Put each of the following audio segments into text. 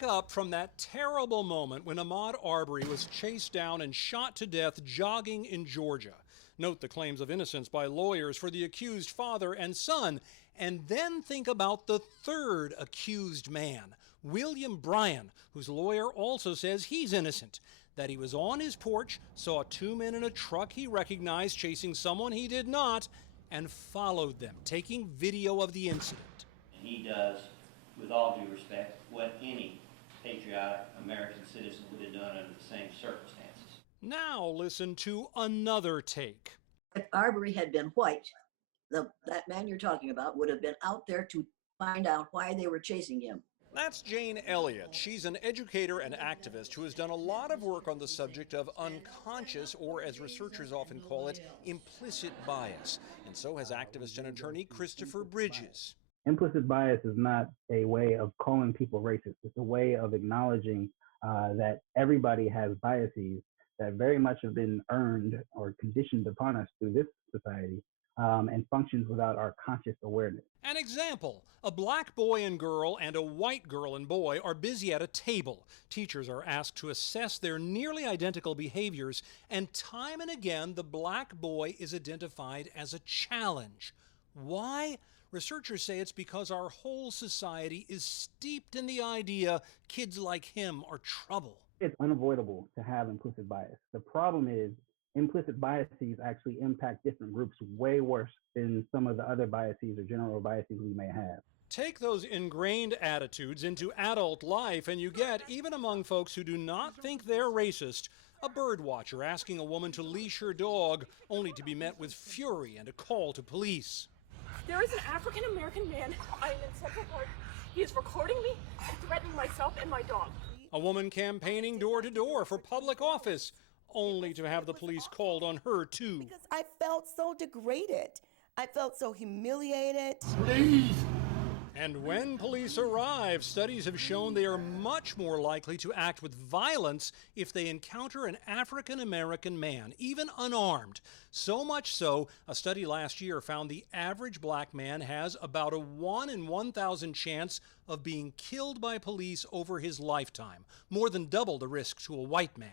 back up from that terrible moment when Ahmaud Arbery was chased down and shot to death jogging in Georgia. Note the claims of innocence by lawyers for the accused father and son, and then think about the third accused man, William Bryan, whose lawyer also says he's innocent, that he was on his porch, saw two men in a truck he recognized chasing someone he did not, and followed them, taking video of the incident. He does, with all due respect, what any patriotic American citizen would have done under the same circumstances. Now listen to another take. If Arbery had been white, that man you're talking about would have been out there to find out why they were chasing him. That's Jane Elliott. She's an educator and activist who has done a lot of work on the subject of unconscious, or as researchers often call it, implicit bias. And so has activist and attorney Christopher Bridges. Implicit bias is not a way of calling people racist. It's a way of acknowledging that everybody has biases that very much have been earned or conditioned upon us through this society, and functions without our conscious awareness. An example, a black boy and girl and a white girl and boy are busy at a table. Teachers are asked to assess their nearly identical behaviors, and time and again the black boy is identified as a challenge. Why? Researchers say it's because our whole society is steeped in the idea kids like him are trouble. It's unavoidable to have implicit bias. The problem is implicit biases actually impact different groups way worse than some of the other biases or general biases we may have. Take those ingrained attitudes into adult life and you get, even among folks who do not think they're racist, a bird watcher asking a woman to leash her dog only to be met with fury and a call to police. There is an African-American man. I am in Central Park. He is recording me and threatening myself and my dog. A woman campaigning door to door for public office, only to have the police called on her too. Because I felt so degraded. I felt so humiliated. Please! And when police arrive, studies have shown they are much more likely to act with violence if they encounter an African-American man, even unarmed. So much so, a study last year found the average black man has about a 1 in 1,000 chance of being killed by police over his lifetime, more than double the risk to a white man.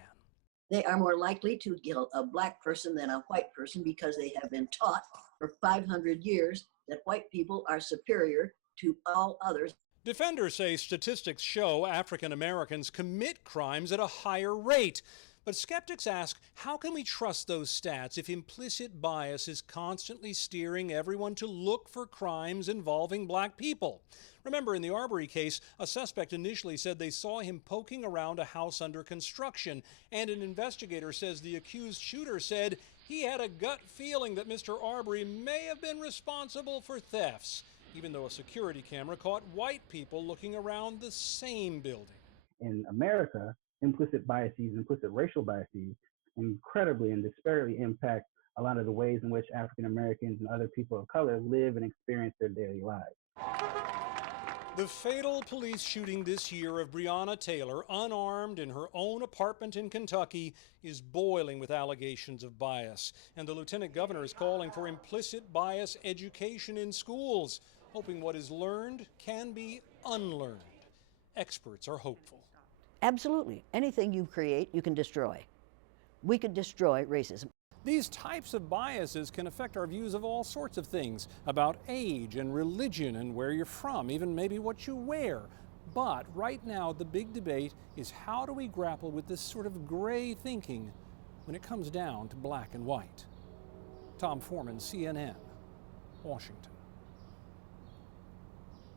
They are more likely to kill a black person than a white person because they have been taught for 500 years that white people are superior to all others. Defenders say statistics show African Americans commit crimes at a higher rate. But skeptics ask, how can we trust those stats if implicit bias is constantly steering everyone to look for crimes involving black people? Remember, in the Arbery case, a suspect initially said they saw him poking around a house under construction, and an investigator says the accused shooter said he had a gut feeling that Mr. Arbery may have been responsible for thefts, even though a security camera caught white people looking around the same building. In America, implicit biases, implicit racial biases, incredibly and disparately impact a lot of the ways in which African Americans and other people of color live and experience their daily lives. The fatal police shooting this year of Breonna Taylor, unarmed in her own apartment in Kentucky, is boiling with allegations of bias. And the lieutenant governor is calling for implicit bias education in schools, hoping what is learned can be unlearned. Experts are hopeful. Absolutely. Anything you create, you can destroy. We could destroy racism. These types of biases can affect our views of all sorts of things, about age and religion and where you're from, even maybe what you wear. But right now, the big debate is how do we grapple with this sort of gray thinking when it comes down to black and white? Tom Foreman, CNN, Washington.